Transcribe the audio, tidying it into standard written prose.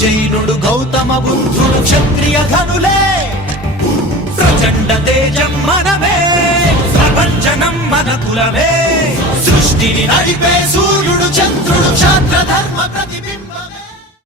జైనుడు గౌతమ బుద్ధుడు క్షత్రియ ఘనులే ప్రచండ తేజం మనమే ప్రపంచనం మన కులమే సృష్టిని నడిపే సూర్యుడు చంద్రుడు క్షాత్ర ధర్మ